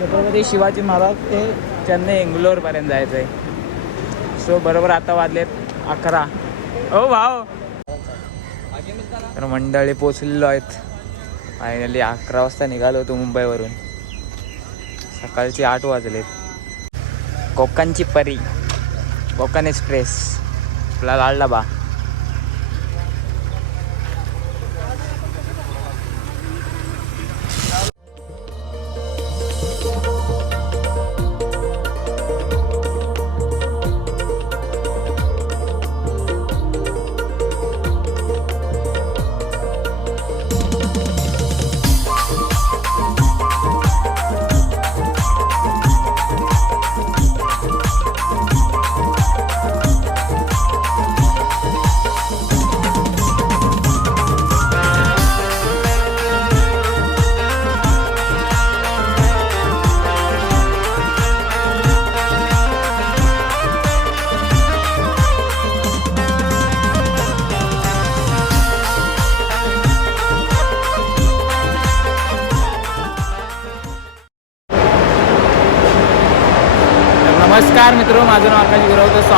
छत्रपती शिवाजी महाराज ते चेन्नई इंगलोरपर्यंत जायचं आहे सो बरोबर आता वाजलेत अकरा. ओ भाव तर मंडळी पोचलेलो आहेत. फायनली अकरा वाजता निघालो होतो मुंबईवरून. सकाळचे आठ वाजलेत कोकणची परी. कोकण एक्सप्रेस. आपला लाल बा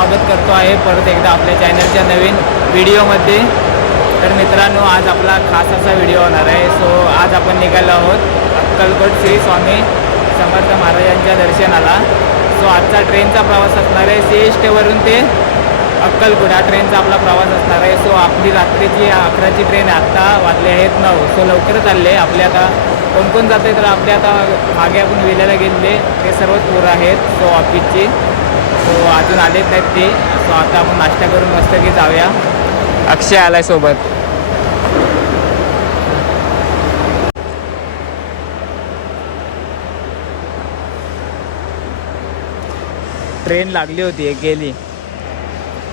स्वागत करतो आहे. परत एकदा आपल्या चॅनलच्या नवीन व्हिडिओमध्ये. तर मित्रांनो आज आपला खास असा व्हिडिओ होणार आहे. सो आज आपण निघालो आहोत अक्कलकोट श्री स्वामी समर्थ महाराजांच्या दर्शनाला. सो आजचा ट्रेनचा प्रवास असणार आहे सी एस टीवरून ते अक्कलकोट. हा ट्रेनचा आपला प्रवास असणार आहे. सो आपली रात्रीची अकराची ट्रेन आत्ता वाजले आहेत नऊ. सो लवकरच आले आपले आता कोण कोण जाते तर आपले आता मागे आपण विल्याला गेलेले. ते सर्व पोरं आहेत. सो ऑफिसची सो अजून आलेच नाहीत ते. सो आता आपण नाश्ता करून मस्त की जाऊया. अक्षय आलाय सोबत. ट्रेन लागली होती एक गेली.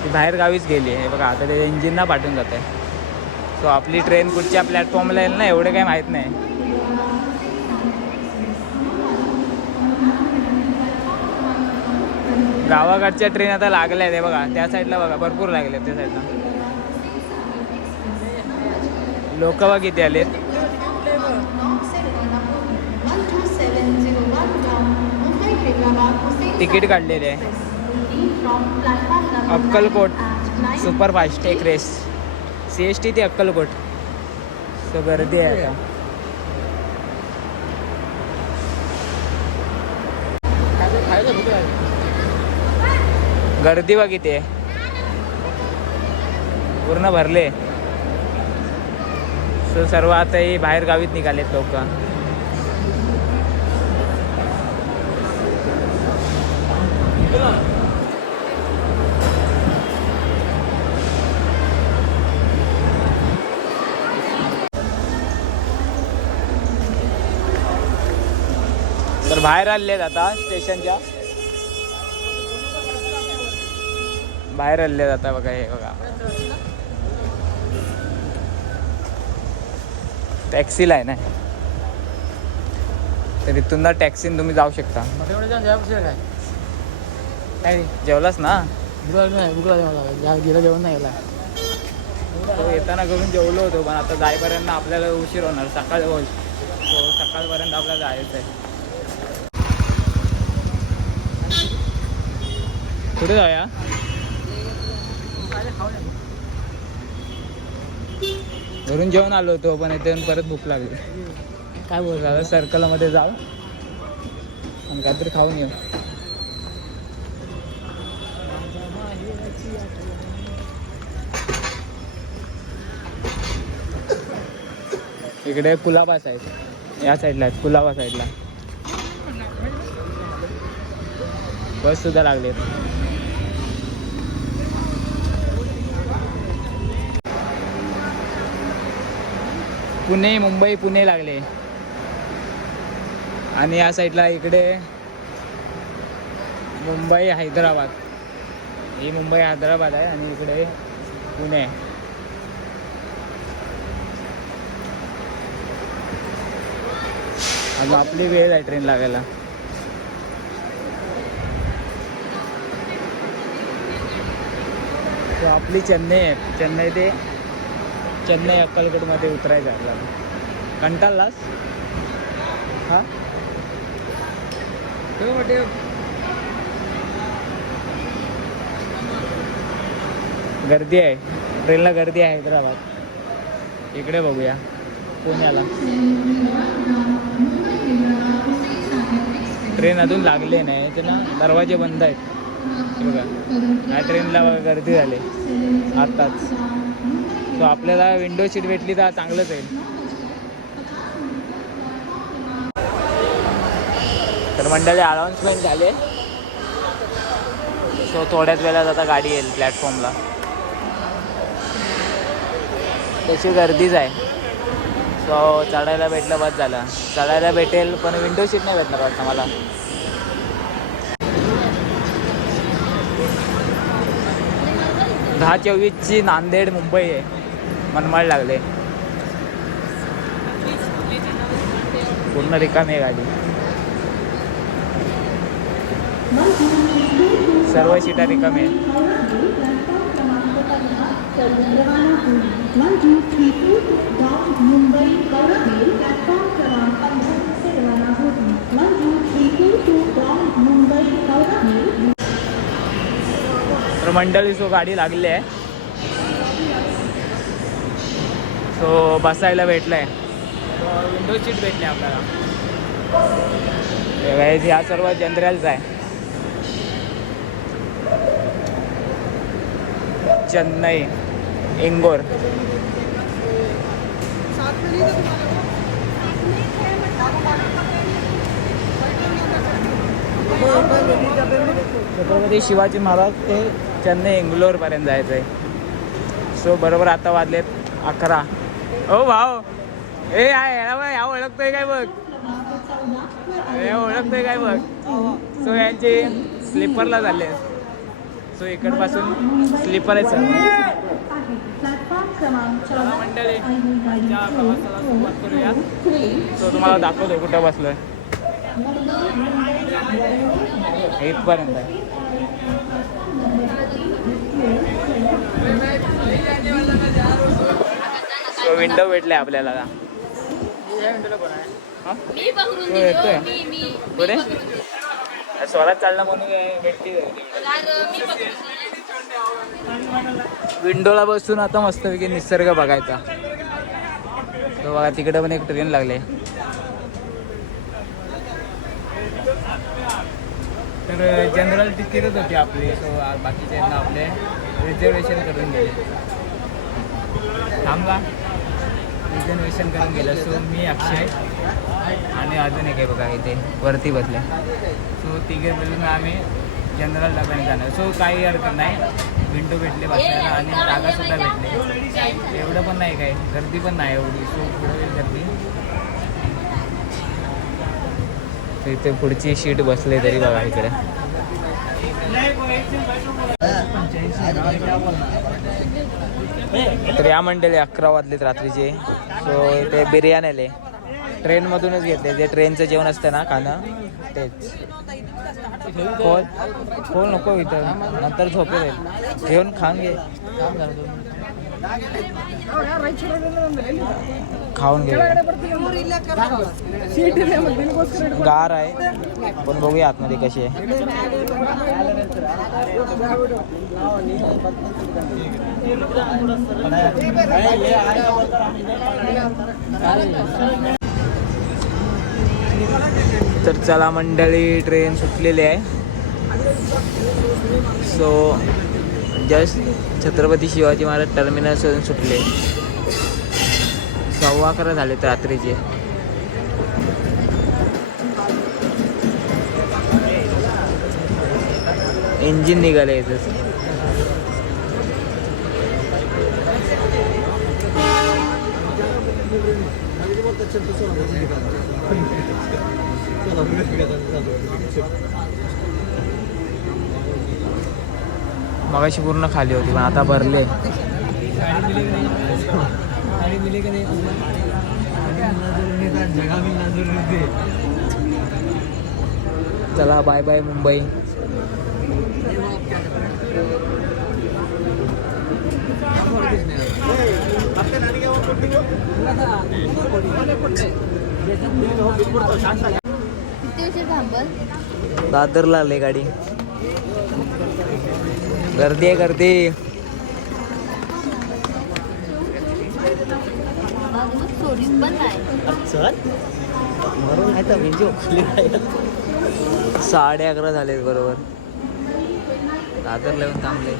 ती बाहेर गावीच गेली. आहे बघा आता ते इंजिनना पाठवून जात आहे सो आपली ट्रेन कुठच्या प्लॅटफॉर्मला येईल ना एवढं काही माहीत नाही. गावाकडच्या ट्रेन आता लागल्या आहेत बघा. त्या साईडला बघा भरपूर लागले आहेत त्या साईडला लोक बघ किती आलेत. तिकीट काढलेले आहे. Akkalkot superfast express C S T ते अक्कलकोट. सो गर्दी आहे आता. गर्दी बघ इथे. आहे पूर्ण भरले. सो सर्व आता ही बाहेर गावीत निघालेत लोक. तर बाहेर आलेत आता स्टेशनच्या. बाहेर आलेत आता बघा हे बघा. टॅक्सीला आहे ना? तर इथून ना टॅक्सीने तुम्ही जाऊ शकता. काय जेवलास ना? गेला जेवण नाही गेला तो येताना करून जेवलो होतो पण आता जाईपर्यंत आपल्याला उशीर होणार. सकाळ होईल. तो सकाळपर्यंत आपल्याला जायचं आहे. कुठे जाऊया? घरून जेवण आलो होतो पण इथे येऊन परत भूक लागली. काय बोल दादा सर्कलमध्ये जाऊ. आणि काहीतरी खाऊन येऊ. इकडे कुलाबा साईड या साईडला आहेत कुलाबा साईडला बस सुद्धा लागले. पुणे मुंबई पुणे लागले. आणि या साईडला इकडे मुंबई हैदराबाद. ही मुंबई हैदराबाद आहे आणि इकडे पुणे. आज आपली वेळ आहे ट्रेन लागायला. आपली चेन्नई आहे. चेन्नई ते चेन्नई अक्कलकोटमध्ये उतरायचं आहे आपल्याला. कंटाळलास? हा? गर्दी आहे. ट्रेनला गर्दी आहे हैदराबाद. इकडे बघूया. पुण्याला. ट्रेन अजून लागले नाही. ते ना दरवाजे बंद आहेत. हे बघा. या ट्रेनला बघा गर्दी झाली. आत्ताच. सो आपल्याला विंडो सीट भेटली तर चांगलंच येईल तर मंडळी अनाऊन्समेंट झाले. सो थोड्याच वेळात आता गाडी येईल प्लॅटफॉर्मला तशी गर्दीच आहे. सो चढायला भेटलं बस झालं. चढायला भेटेल पण विंडो सीट नाही भेटणार वाटतं मला. दहा चोवीसची नांदेड मुंबई आहे. मनमाड लागले. पूर्ण रिकामी आहे गाडी. सर्व सीटा रिकामी तर मंडळी सो गाडी लागली आहे सो बसायला भेटलं आहे विंडो सीट भेटली आपल्याला. हे ह्या सर्व जनरल्स आहे. चेन्नई इंगोर. छत्रपती शिवाजी महाराज ते चेन्नई इंगलोरपर्यंत जायचं आहे सो बरोबर आता वाजलेत अकरा. हो भाऊ. ए आहे ह्या बघ, ह्या ओळखतोय काय बघ. हे ओळखतोय काय बघ. सो यांचे स्लीपरला झाले सो इकडपासून स्लीपर आहे सर. मंडळी प्रवासाला सुरुवात करूया. सो तुम्हाला दाखवतो कुठं बसलोय. इथपर्यंत आहे सो विंडो भेटले आपल्याला. हा? पुढे? स्वरात चालला म्हणून भेटली पकडून विंडोला बसून आता मस्तपैकी निसर्ग बघायचा. तो बघा तिकडे पण एक ट्रेन लागले. तर जनरल तिकीटच होती आपली सो बाकीचे आपले रिझर्वेशन करून गेले थांबला? रिझर्वेशन करून गेलं. सो मी अक्षय आणि अजून एक आहे बघा इथे वरती बसले. सो तिघे मिळून आम्ही जनरल डब्याने जाणार. सो काही हरकत नाही. विंडो भेटले बसायला आणि जागासुद्धा भेटले. एवढं पण नाही काय गर्दी पण नाही एवढी. सो पुढे गर्दी. इथे पुढची शीट बसले तरी बघा इकडे. तर या मंडळी अकरा वाजलेत रात्रीचे. सो ते बिर्याणी आले ट्रेनमधूनच घेतले जे ट्रेनचं जेवण असतं ना खाणं तेच. खोल खोल नको इथं नंतर झोपेल घेऊन खाऊन घे. खाऊन घे. गार आहे पण बघूया आतमध्ये कशी आहे. तर चला मंडळी ट्रेन सुटलेली आहे. सो जस्ट छत्रपती शिवाजी महाराज टर्मिनसवरून सुटले सव्वा अकरा झाले रात्रीचे. इंजिन निघाले याचं मगाशी पूर्ण खाली होती पण आता भरले. चला बाय बाय मुंबई. दादरला आले गाडी. गर्दी आहे गर्दी. साडे अकरा झाले बरोबर. दादरला येऊन थांबले.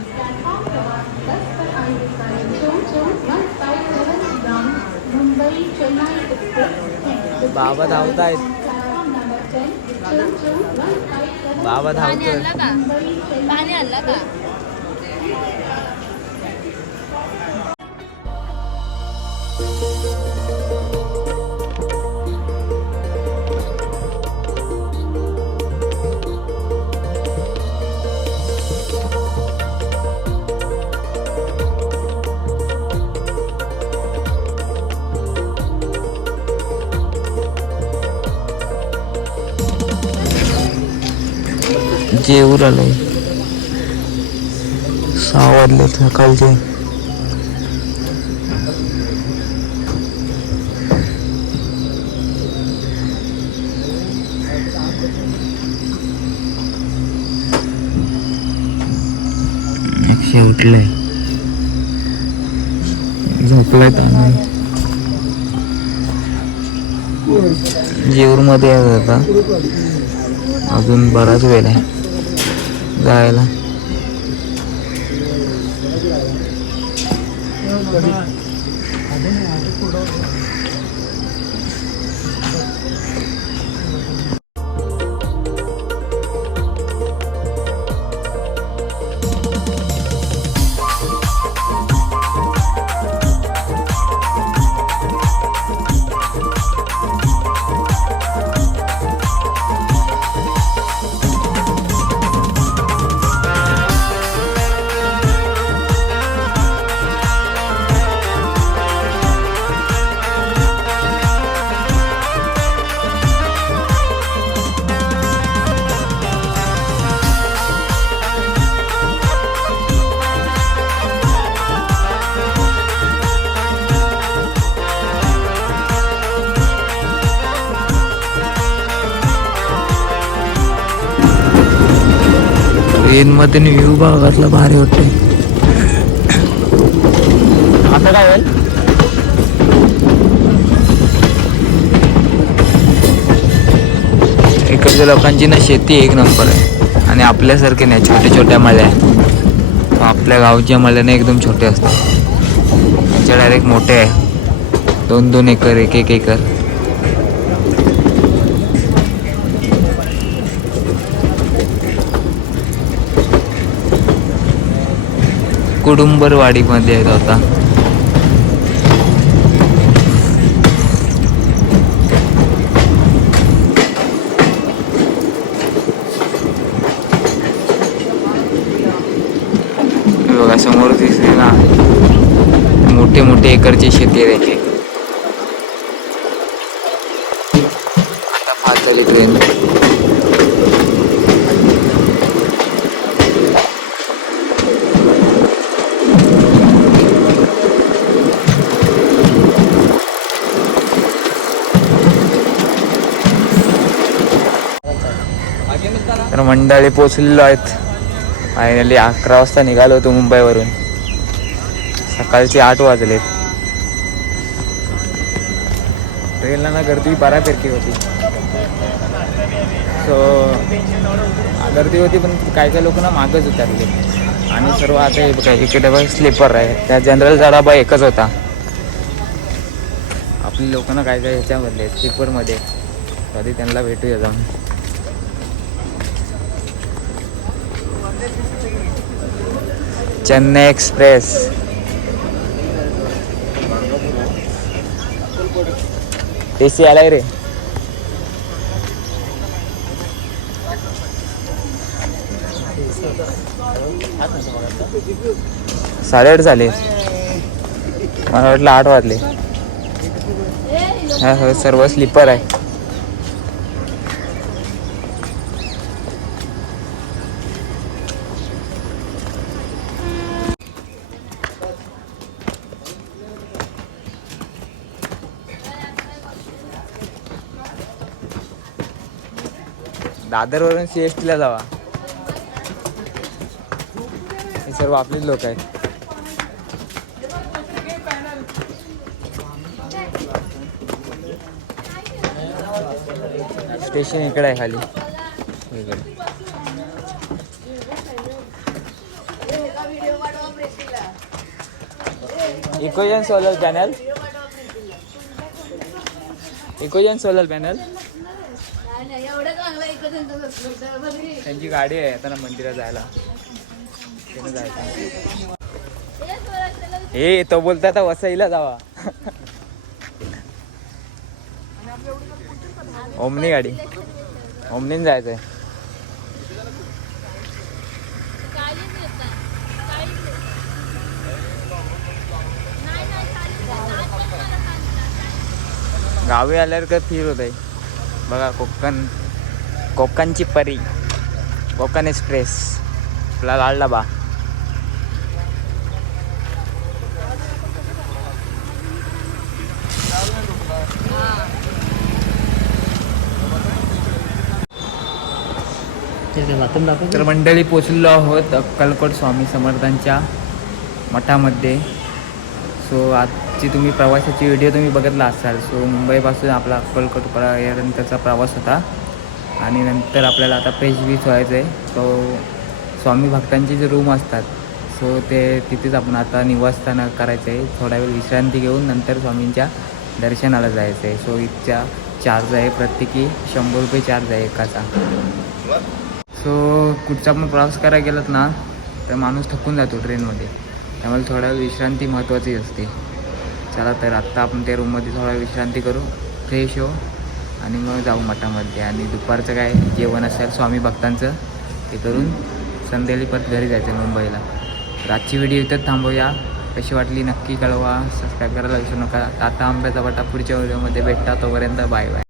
मुंबई चेन्नई एक्सप्रेस बाबा धावतायत. बाबा पाणी धावतोय आणला का पाणी सहा वाजले सकाळचे एकशे उठलंय झोपलाय जेऊर जेऊरमध्ये आहे आता अजून बराच वेळ आहे. जायला. ट्रेन मध्ये व्ह्यू भागातला भारी होते आता काय होईल? इकडच्या लोकांची ना शेती एक नंबर आहे. आणि आपल्यासारखे नाही छोट्या छोट्या मळ्या आहे. आपल्या गावच्या मळ्याने एकदम छोटे असतात. त्यांच्या डायरेक्ट मोठे आहे. दोन दोन एकर एक एक एकर. कुडुंबरवाडीमध्ये आहेत आता बघा समोर दिसते ना मोठे मोठे एकरची शेती आहे त्यांची आता पाच झाली ट्रेन मंडळी पोचलेलो आहेत. फायनली अकरा वाजता निघालो होतो मुंबईवरून. सकाळचे आठ वाजलेत. ट्रेनला ना गर्दी बऱ्यापैकी होती. सो गर्दी होती पण काही काही लोक ना मागच उतरले. आणि सर्व आता हे बघा इकडे डबा स्लीपर आहे. त्या जनरलचा डबा एकच होता. आपली लोक ना काय काय ह्याच्यामधले स्लीपरमध्ये. कधी त्यांना भेटूया जाऊन. चेन्नई एक्सप्रेस. ए सी आलाय रे. साडेआठ झाले. मला वाटलं आठ वाजले. हा हो सर्व स्लीपर आहे. दादरवरून सी एस टीला जावा. हे सर्व आपलेच लोक आहेत. स्टेशन इकडे आहे खाली. इकडे Ecozen solar panel. Ecozen solar panel एवढं चांगलं एकच त्यांची गाडी आहे आता ना मंदिरात जायला. जायचं. हे तो बोलता आता वसईला जावा. ओमनी गाडी. ओमनीन जायचंय. गावी आल्यावर का फील होत आहे बघा कोकण कोकणची परी. कोकण एक्सप्रेस आपला लाल डबा तर मंडळी पोचलेलो आहोत अक्कलकोट स्वामी समर्थांच्या मठामध्ये. सो आजची तुम्ही प्रवासाची व्हिडिओ तुम्ही बघितला असाल. सो मुंबईपासून आपला अक्कलकोटपर्यंतचा प्रवास होता. आणि नंतर आपल्याला आता फ्रेश बीच व्हायचं आहे. सो स्वामी भक्तांचे जे रूम असतात सो ते तिथेच आपण आता निवासस्थान करायचं आहे. थोडा वेळ विश्रांती घेऊन नंतर स्वामींच्या दर्शनाला जायचं आहे. सो इथच्या चार्ज आहे प्रत्येकी शंभर रुपये चार्ज आहे एकाचा. सो कुठचा पण प्रवास करायला गेलात ना तर माणूस थकून जातो ट्रेनमध्ये त्यामुळे थोडा वेळ विश्रांती महत्त्वाची असते. चला तर आत्ता आपण त्या रूममध्ये थोडा वेळ विश्रांती करू. फ्रेश हो. आणि मग जाऊ मठामध्ये. आणि दुपारचं काय जेवण असेल स्वामी भक्तांचं ते करून संध्याकाळी परत घरी जायचं मुंबईला. तर आजची व्हिडिओ इथंच थांबवूया कशी वाटली नक्की कळवा. सबस्क्राईब करायला विसरू नका. आता आंब्याचा बटा पुढच्या व्हिडिओमध्ये भेटता तोपर्यंत बाय बाय.